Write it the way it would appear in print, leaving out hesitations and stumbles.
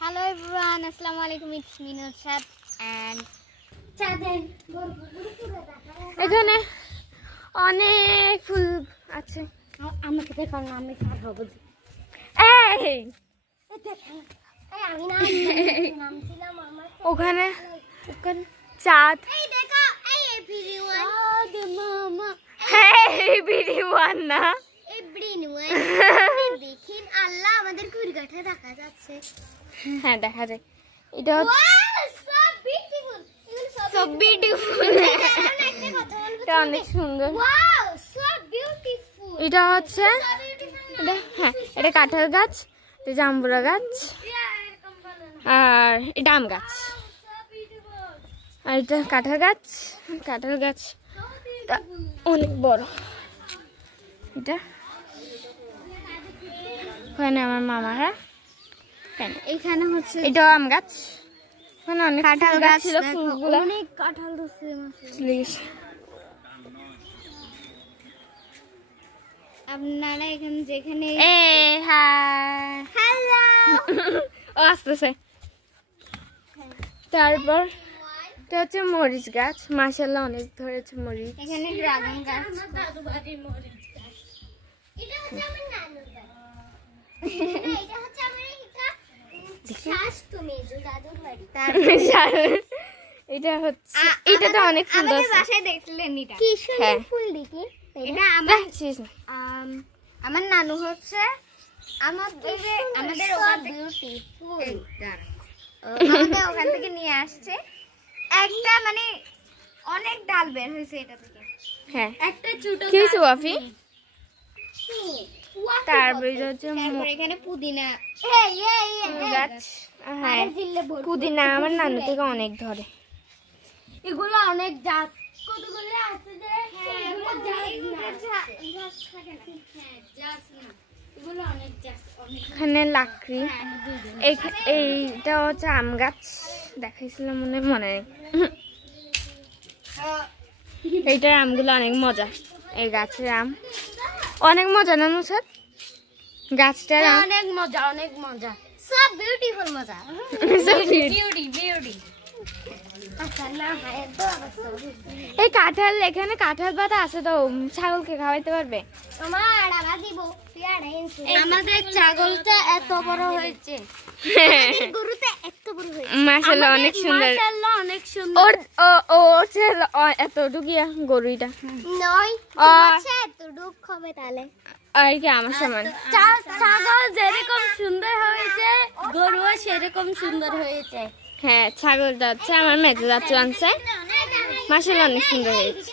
Hello everyone, Assalamu alaikum. It's me Nurshad and এখানে অনেক ফুল আছে। আমাকে দেখো না, আমি কার হব? এই আমি না নামছিলাম ওখানে চাঁদ। এই দেখো এই এভরিওয়ান, মামা এভরিওয়ান না এভরিওয়ান। দেখেন আল্লাহ, আমাদের কুড়িঘাটে দেখা যাচ্ছে। হ্যাঁ দেখা যায়। এটা হচ্ছে so beautiful এটা অনেক সুন্দর। এটা হচ্ছে হ্যাঁ এটা কাঁঠাল গাছ, এটা জাম্বুরা গাছ, আর এটা আম গাছ, আর এটা কাঁঠাল গাছ। কাঁঠাল গাছ অনেক বড়। এটা ওখানে আমার মামারা, এখানে হচ্ছে এটা আম গাছ, ওখানে অনেক কাঁঠাল গাছ ছিল, ফুলগুলো অনেক কাঁঠাল ধরছে। আপনারা এখানে যেখানে হ্যালো ও আসতেছে। তারপর এটা হচ্ছে মরিচ গাছ, মাশাআল্লাহ অনেক ধরেছে মরিচ। এখানে ড্রাগন গাছ, দাদু বাড়ির মরিচ গাছ। এটা হচ্ছে আমার নানু গাছ, এটা হচ্ছে আমার এটা হচ্ছে এটা তো অনেক সুন্দর। বাসায় দেখলেন এটা কি সুন্দর ফুল দেখি। এটা আমার নানু হচ্ছে আমাদের ওখান থেকে নিয়ে আসছে একটা, মানে অনেক ডাল বের হয়েছে এটা থেকে। হ্যাঁ একটা ছোট কিছু ওয়াফি। তারপর এখানে পুদিনা গাছ। হ্যাঁ পুদিনা আমার নানু থেকে অনেক ধরে। এগুলো অনেক গাছ কতগুলো আছে যে এখানে লাকড়ি। এইটা হচ্ছে আম গাছ, দেখাইছিলাম মনে নেই। এইটার আমগুলো অনেক মজা, এই গাছের আম অনেক মজা না নুসরাত? গাছটার অনেক মজা, অনেক মজা, সব বিউটিফুল মজা, সব বিউটি বিউটি। এই কাঁঠাল, এখানে কাঁঠাল পাতা আছে তো, ছাগলকে খাওয়াইতে পারবে? আমাদের ছাগলটা এত বড় হয়েছে, গরুটা এত বড় হয়েছে। মাশাআল্লাহ অনেক সুন্দর, মাশাআল্লাহ অনেক সুন্দর। ও এতটুকিয়া গরুটা নয়, আচ্ছা এতটুক হবে তাহলে আর কি আমার সমান। ছাগল যেরকম সুন্দর হয়েছে, গরুও সেরকম সুন্দর হয়েছে। হ্যাঁ ছাগলটা হচ্ছে আমার মেজো চাচু আনছে, মাশাআল্লাহ অনেক সুন্দর হয়েছে।